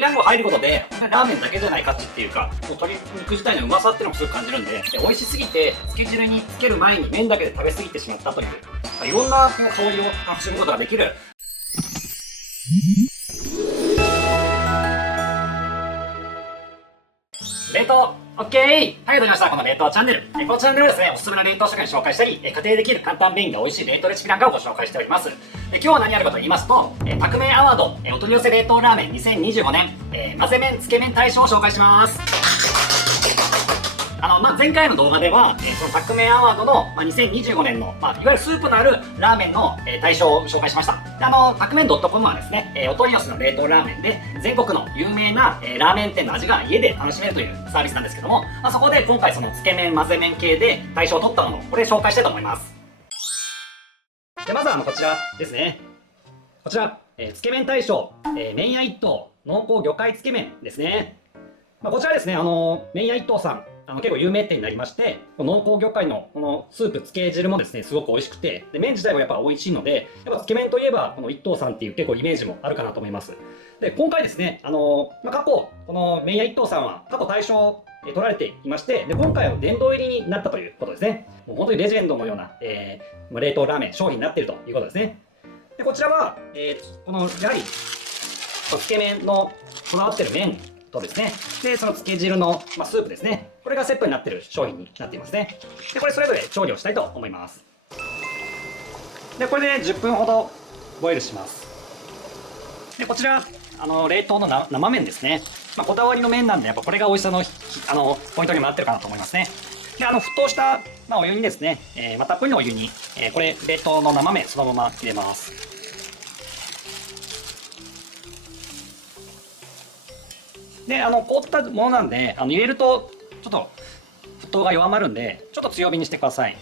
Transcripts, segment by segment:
鶏団子入ることで、ラーメンだけじゃない価値っていうか、もう鶏肉自体のうまさっていうのもすごく感じるんで、美味しすぎて、つけ汁につける前に麺だけで食べ過ぎてしまったという、いろんなこの香りを楽しむことができる。冷凍 OK! はい、始まりました。この冷凍チャンネル。このチャンネルはですね、おすすめの冷凍食品を紹介したり、家庭でできる簡単便利で美味しい冷凍レシピなんかをご紹介しております。今日は何やるかと言いますと、革命アワード、お取り寄せ冷凍ラーメン2025年、混ぜ麺つけ麺大賞を紹介します。前回の動画では、その革命アワードの、2025年の、いわゆるスープのあるラーメンの、大賞を紹介しました。で革命 .com はですね、お取り寄せの冷凍ラーメンで全国の有名な、ラーメン店の味が家で楽しめるというサービスなんですけども、そこで今回そのつけ麺混ぜ麺系で大賞を取ったものをこれ紹介したいと思います。でまずこちらですね。こちら、つけ麺大賞、麺屋一頭濃厚魚介つけ麺ですね。こちらですね、麺屋一頭さん、結構有名店になりまして、濃厚魚介のこのスープつけ汁もですね、すごく美味しくて、で麺自体もやっぱ美味しいので、やっぱつけ麺といえば、この一頭さんっていう結構イメージもあるかなと思います。で、今回ですね、過去、この麺屋一頭さんは過去大賞を取られていまして、で今回は殿堂入りになったということですね。もう本当にレジェンドのような、冷凍ラーメン商品になっているということですね。で、こちらは、このやはり、つけ麺のこだわってる麺とですね、でそのつけ汁の、スープですね、これがセットになっている商品になっていますね。でこれそれぞれ調理をしたいと思います。でこれで10分ほどボイルします。でこちら冷凍の生麺ですね。こだわりの麺なんでやっぱこれが美味しさのポイントにもなってるかなと思いますね。で沸騰した、お湯にですね、たっぷりのお湯に、これ冷凍の生麺そのまま入れます。で凍ったものなんで入れるとちょっと沸騰が弱まるんでちょっと強火にしてください。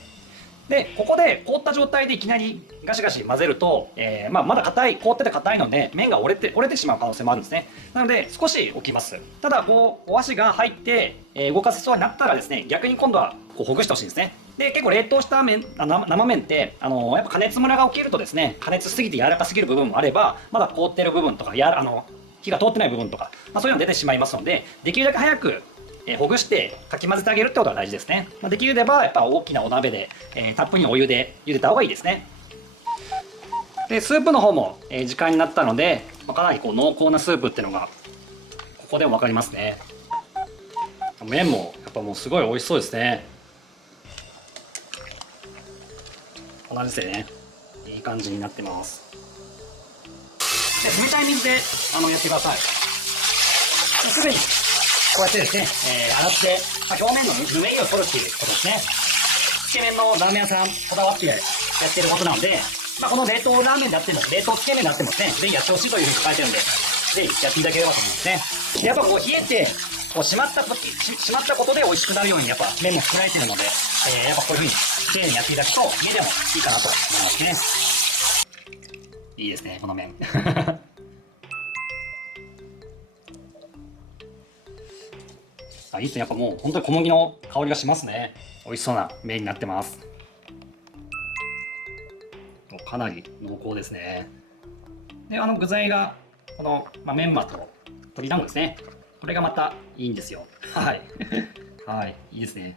でここで凍った状態でいきなりガシガシ混ぜると、まだ硬い凍ってて硬いので麺が折れてしまう可能性もあるんですね。なので少し置きます。ただお箸が入って、動かせそうになったらですね、逆に今度はほぐしてほしいんですね。で結構冷凍した生麺ってやっぱ加熱ムラが起きるとですね、加熱しすぎて柔らかすぎる部分もあればまだ凍ってる部分とか火が通ってない部分とか、そういうのが出てしまいますので、できるだけ早くほぐしてかき混ぜてあげるってことが大事ですね。できればやっぱ大きなお鍋で、たっぷりのお湯で茹でた方がいいですね。でスープの方も、時間になったので、かなり濃厚なスープっていうのがここでも分かりますね。麺もやっぱもうすごい美味しそうですね。こんな感じですね。いい感じになってます。で冷たい水でやってください。すぐにこうやってですね、洗って、表面のぬめりを取るっていうことですね。つけ麺のラーメン屋さんこだわってやってることなので、この冷凍ラーメンであっても冷凍つけ麺であってもですね、ぜひやってほしいというふうに書いてるんで、ぜひやっていただければと思いますね。でやっぱ冷えて締まったことで美味しくなるようにやっぱ麺も作られてるので、やっぱこういうふうに丁寧にやっていただくと家でもいいかなと思いますね。いいですね、この麺。いいですね。やっぱもう本当に小麦の香りがしますね。美味しそうな麺になってます。かなり濃厚ですね。で具材がこの、メンマと鶏団子ですね。これがまたいいんですよ。はいはい、いいですね。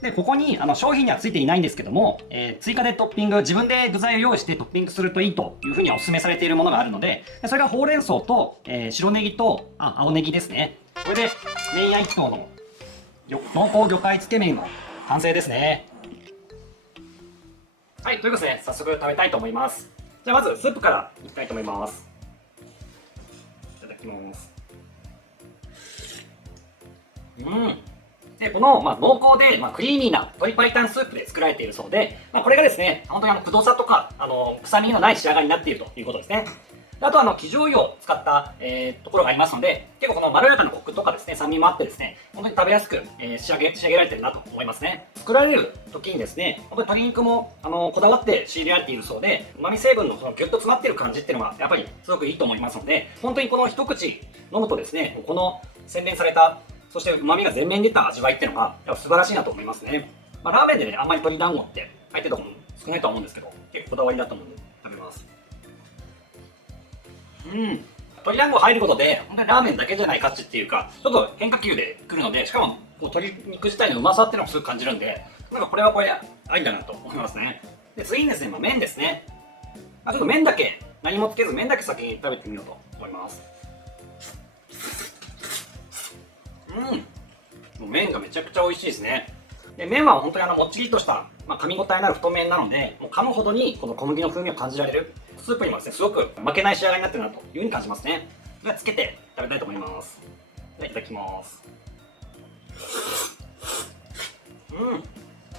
でここに商品にはついていないんですけども、追加でトッピング、自分で具材を用意してトッピングするといいというふうにお勧めされているものがあるので、それがほうれん草と、白ネギと青ネギですね。これで麺屋一頭の濃厚魚介つけ麺の完成ですね。はい、ということで早速食べたいと思います。じゃあまずスープからいきたいと思います。いただきます。でこの、濃厚で、クリーミーな鶏白湯スープで作られているそうで、これがですね、本当にくどさとか臭みのない仕上がりになっているということですね。あと生醤油を使った、ところがありますので、結構このまろやかなコクとかですね、酸味もあってですね、本当に食べやすく、仕上げられてるなと思いますね。作られる時にですね、本当に鶏肉もこだわって仕入れられているそうで、旨味成分のそのギュッと詰まっている感じっていうのはやっぱりすごくいいと思いますので、本当にこの一口飲むとですね、この洗練された、そして旨味が前面に出た味わいっていうのがやっぱ素晴らしいなと思いますね。ラーメンでね、あんまり鶏団子って入ってるところ少ないと思うんですけど、結構こだわりだと思うんで食べます。鶏団子入ることで、本当にラーメンだけじゃない価値っていうか、ちょっと変化球で来るので、しかも、こう鶏肉自体のうまさっていうのもすごく感じるんで、なんかこれはこれ、ありだなと思いますね。で、次にですね、麺ですね。ちょっと麺だけ、何もつけず麺だけ先に食べてみようと思います。もう麺がめちゃくちゃ美味しいですね。で、麺は本当にもっちりとした、噛み応えのある太麺なので、もう噛むほどにこの小麦の風味を感じられる。スープにもですね、すごく負けない仕上がりになってるなという風に感じますね。では、つけて食べたいと思います。では、いただきます。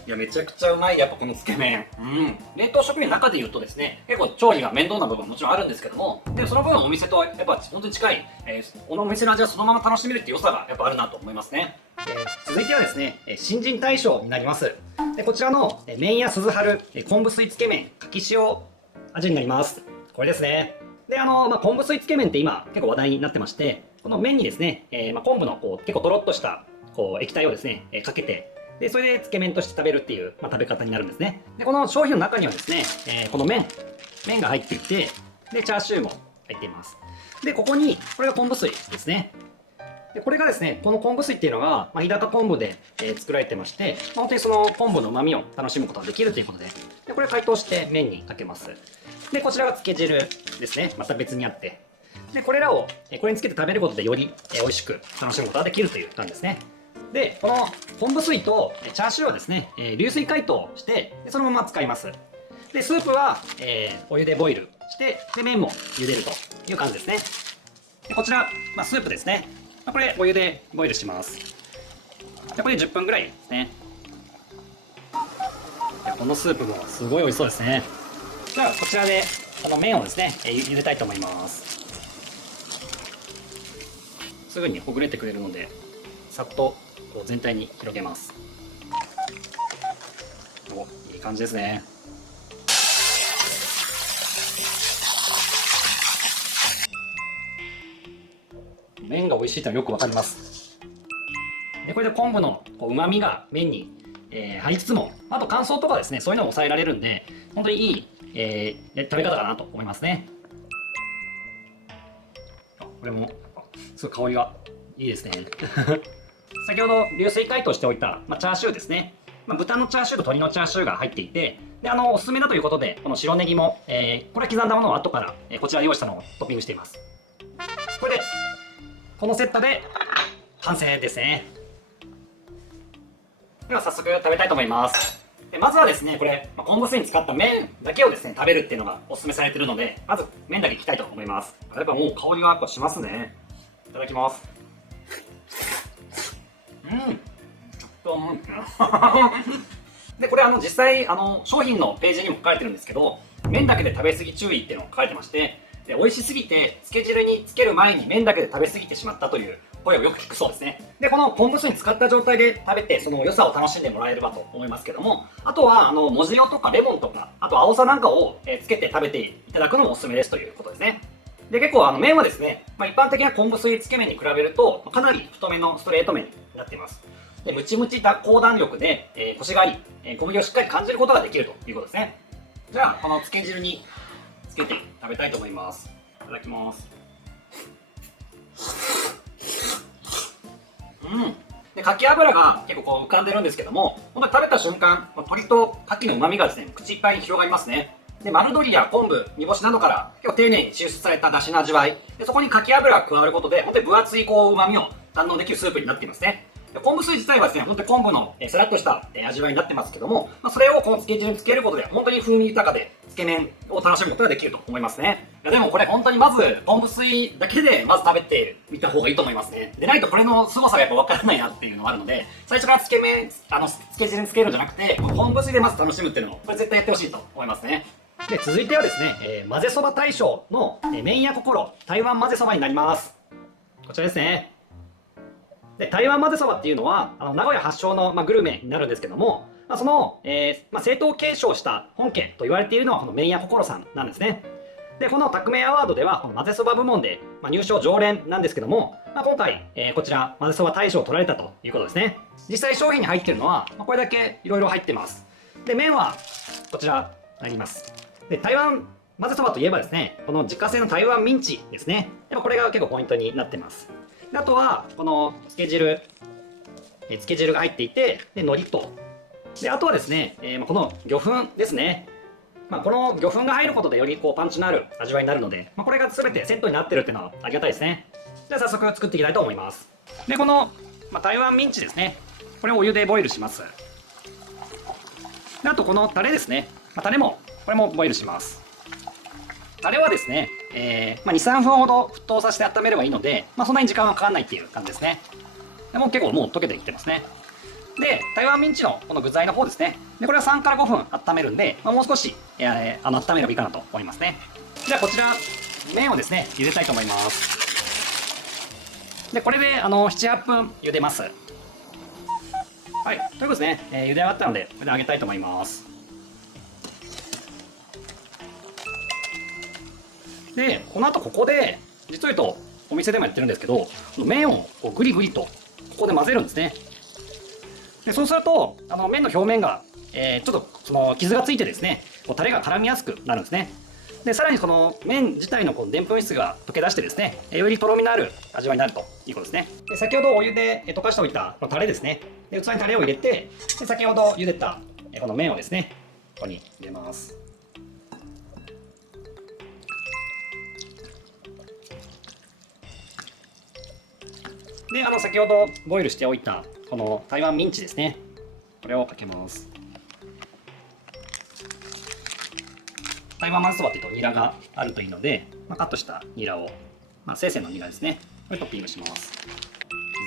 いや、めちゃくちゃうまい、やっぱこのつけ麺。冷凍食品の中で言うとですね、結構調理が面倒な部分ももちろんあるんですけども、でもその分お店とやっぱ本当に近い、このお店の味はそのまま楽しめるっていう良さがやっぱあるなと思いますね。続いてはですね、新人大賞になります。でこちらの麺屋鈴春昆布水つけ麺かき塩味になります。これですね。で、昆布水つけ麺って今結構話題になってまして、この麺にですね、昆布の結構ドロッとした液体をですね、かけて、でそれでつけ麺として食べるっていう、食べ方になるんですね。でこの商品の中にはですね、この麺が入っていて、でチャーシューも入っています。でここにこれが昆布水ですね。でこれがですね、この昆布水っていうのが、日高昆布で、作られてまして、本当にその昆布の旨味を楽しむことができるということで、でこれを解凍して麺にかけます。でこちらがつけ汁ですね、また別にあって、でこれらをこれにつけて食べることでより美味しく楽しむことができるという感じですね。でこの昆布水とチャーシューはですね、流水解凍してそのまま使います。でスープは、お湯でボイルしてで麺も茹でるという感じですね。でこちら、スープですね。これお湯でボイルします。でこれで10分ぐらいですね。このスープもすごい美味しそうですね。じゃあこちらでこの麺をですね、茹でたいと思います。すぐにほぐれてくれるのでさっと全体に広げます。いい感じですね。麺が美味しいというのはよくわかります。でこれで昆布のうまみが麺に、入りつつも、あと乾燥とかですね、そういうのも抑えられるんで、本当にいい、食べ方かなと思いますね。これもすごい香りがいいですね。先ほど流水解凍しておいた、チャーシューですね。豚のチャーシューと鶏のチャーシューが入っていて、でおすすめだということで、この白ネギも、これ刻んだものを後から、こちら用意したのをトッピングしています。これでこのセットで完成ですね。では早速食べたいと思います。でまずはですね、これ昆布水に使った麺だけをですね食べるっていうのがおすすめされているので、まず麺だけいきたいと思います。やっぱもう香りがやっぱしますね。いただきます。でこれ実際商品のページにも書かれてるんですけど、麺だけで食べ過ぎ注意っていうのが書かれてまして、で美味しすぎてつけ汁につける前に麺だけで食べ過ぎてしまったという声をよく聞くそうですね。でこの昆布水に使った状態で食べてその良さを楽しんでもらえればと思いますけども、あとはもじ塩とかレモンとか、あと青さなんかをつけて食べていただくのもおすすめですということですね。で結構麺はですね、一般的な昆布水つけ麺に比べるとかなり太めのストレート麺になっています。でムチムチ高弾力で、コシがあり、小麦をしっかり感じることができるということですね。じゃあこのつけ汁につけて食べたいと思います。いただきます。でかき油が結構浮かんでるんですけども、本当に食べた瞬間鶏と牡蠣の旨味がですね口いっぱいに広がりますね。で丸鶏や昆布、煮干しなどから結構丁寧に抽出された出汁の味わいで、そこにかき油が加わることで本当に分厚い旨味を堪能できるスープになっていますね。で昆布水自体はですね、本当に昆布のさらっとした味わいになってますけども、それをこのつけ汁につけることで本当に風味豊かでつけ麺を楽しむことができると思いますね。いやでもこれ本当にまず昆布水だけでまず食べてみた方がいいと思いますね。でないとこれの凄さがやっぱ分からないなっていうのがあるので、最初からつけ麺つけ汁につけるんじゃなくて昆布水でまず楽しむっていうのをこれ絶対やってほしいと思いますね。で続いてはですね、混ぜそば大賞の麺屋心台湾混ぜそばになります。こちらですね。で台湾混ぜそばっていうのは名古屋発祥の、グルメになるんですけども、その、正統継承した本家と言われているのはこの麺屋心さんなんですね。でこの拓明アワードではこの混ぜそば部門で、入賞常連なんですけども、今回、こちら混ぜそば大賞を取られたということですね。実際商品に入っているのは、これだけいろいろ入ってます。で麺はこちらになります。で台湾混ぜそばといえばですね、この自家製の台湾ミンチですね。やっぱこれが結構ポイントになってます。であとは、このつけ汁が入っていて、で、海苔と、で、あとはですね、この魚粉ですね。この魚粉が入ることでよりこうパンチのある味わいになるので、これが全てセットになってるっていうのはありがたいですね。じゃあ早速作っていきたいと思います。で、この、台湾ミンチですね。これをお湯でボイルします。であとこのタレですね。タレも、これもボイルします。タレはですね、2、3分ほど沸騰させて温めればいいので、そんなに時間はかかんないっていう感じですね。でもう結構もう溶けてきてますね。で、台湾ミンチのこの具材の方ですね。で、これは3から5分温めるんで、もう少し、温めればいいかなと思いますね。じゃあこちら、麺をですね、茹でたいと思います。で、これで、7、8分茹でます。はい、ということですね、茹で上がったので、これで揚げたいと思います。で、この後ここで、実を言うと、お店でもやってるんですけど、麺をこうグリグリと、ここで混ぜるんですね。でそうすると、麺の表面が、ちょっとその傷がついてですね、こうタレが絡みやすくなるんですね。で、さらにこの麺自体のこのでんぷん質が溶け出してですね、よりとろみのある味わいになるということですね。で先ほどお湯で溶かしておいたこのタレですね。で器にタレを入れて、で先ほど茹でたこの麺をですね、ここに入れます。で、先ほどボイルしておいたこの台湾ミンチですね。これをかけます。台湾まぜそばっていうとニラがあるといいので、カットしたニラを、生鮮のニラですね。これトッピングします。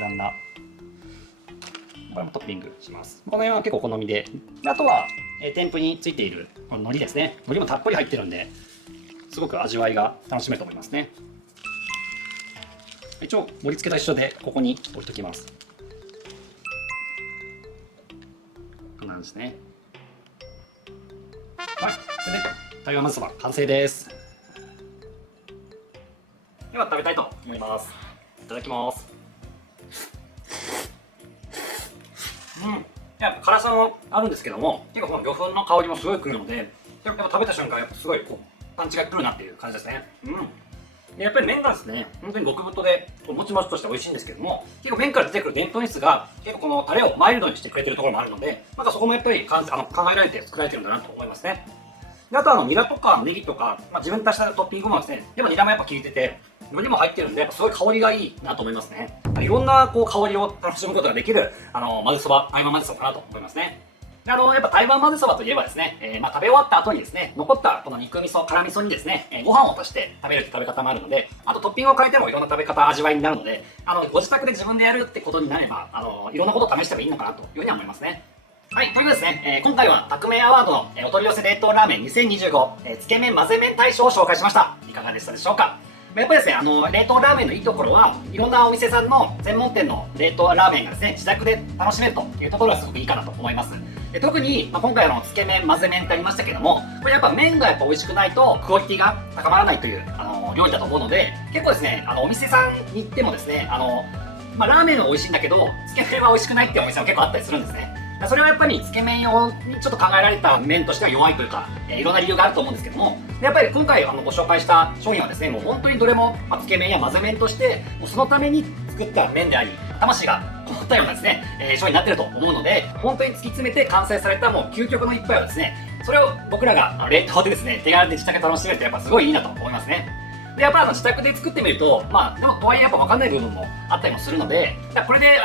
刻んだ。これもトッピングします。この辺は結構好みで。あとは、天ぷについているこの海苔ですね。海苔もたっぷり入ってるんで、すごく味わいが楽しめると思いますね。一応盛り付けと一緒でここに置いときます。こんな感じですね。はい、これで台湾まぜそば完成です。では食べたいと思います。いただきます。いや辛さもあるんですけども、結構この魚粉の香りもすごいくるので、やっぱ食べた瞬間やっぱすごいこうパンチがくるなっていう感じですね。でやっぱり麺がですね、本当に極太でもちもちとして美味しいんですけども、結構麺から出てくるでんぷん質が結構このタレをマイルドにしてくれてるところもあるので、そこもやっぱり考えられて作られてるんだなと思いますね。であとニラとかネギとか、自分たちのトッピングもですね、でもニラもやっぱ効いてて、海苔も入ってるんで、やっぱすごい香りがいいなと思いますね。いろんなこう香りを楽しむことができる混ぜそば、台湾混ぜそばかなと思いますね。でやっぱ台湾混ぜそばといえばですね、食べ終わった後にですね、残ったこの肉味噌、辛味噌にですね、ご飯を足して食べるって食べ方もあるので、あとトッピングを変えてもいろんな食べ方、味わいになるので、ご自宅で自分でやるってことになれば、いろんなことを試してもいいのかなというふうに思いますね。はい、ということですね、今回は革命アワードの、お取り寄せ冷凍ラーメン2025、つけ麺混ぜ麺大賞を紹介しました。いかがでしたでしょうか。やっぱりですね、冷凍ラーメンのいいところは、いろんなお店さんの専門店の冷凍ラーメンがですね、自宅で楽しめるというところがすごくいいかなと思います。で特に、今回つけ麺混ぜ麺ってありましたけども、これやっぱ麺がやっぱ美味しくないとクオリティが高まらないという料理だと思うので、結構ですね、お店さんに行ってもですね、ラーメンは美味しいんだけど、つけ麺は美味しくないっていうお店は結構あったりするんですね。それはやっぱりつけ麺用にちょっと考えられた麺としては弱いというか、いろんな理由があると思うんですけども、やっぱり今回ご紹介した商品はですね、もう本当にどれもつけ麺や混ぜ麺としてもうそのために作った麺であり、魂がこもったようなですね、商品になってると思うので、本当に突き詰めて完成されたもう究極の一杯はですね、それを僕らが冷凍でですね、手軽で自宅で楽しめるってやっぱすごいいいなと思いますね。でやっぱ自宅で作ってみると、でもとはいえやっぱ分かんない部分もあったりもするので、これで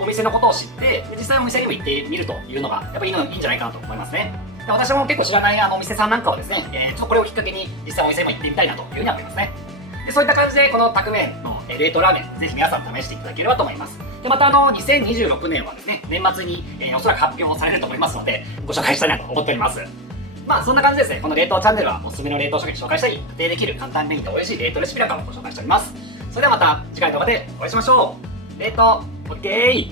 お店のことを知って、実際お店にも行ってみるというのがやっぱいいんじゃないかなと思いますね。で私も結構知らないお店さんなんかはですね、ちょっとこれをきっかけに実際お店にも行ってみたいなというふうに思いますね。でそういった感じでこのタクメンの冷凍ラーメン、ぜひ皆さん試していただければと思います。でまた2026年はですね、年末に、おそらく発表されると思いますので、ご紹介したいなと思っております。そんな感じですね。この冷凍チャンネルはおすすめの冷凍食品紹介したり、家庭できる簡単便利で美味しい冷凍レシピなんかもご紹介しております。それではまた次回の動画でお会いしましょう。冷凍 OK。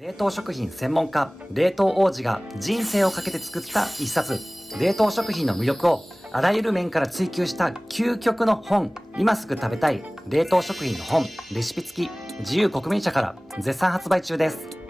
冷凍食品専門家、冷凍王子が人生をかけて作った一冊。冷凍食品の魅力をあらゆる面から追求した究極の本。今すぐ食べたい冷凍食品の本、レシピ付き、自由国民社から絶賛発売中です。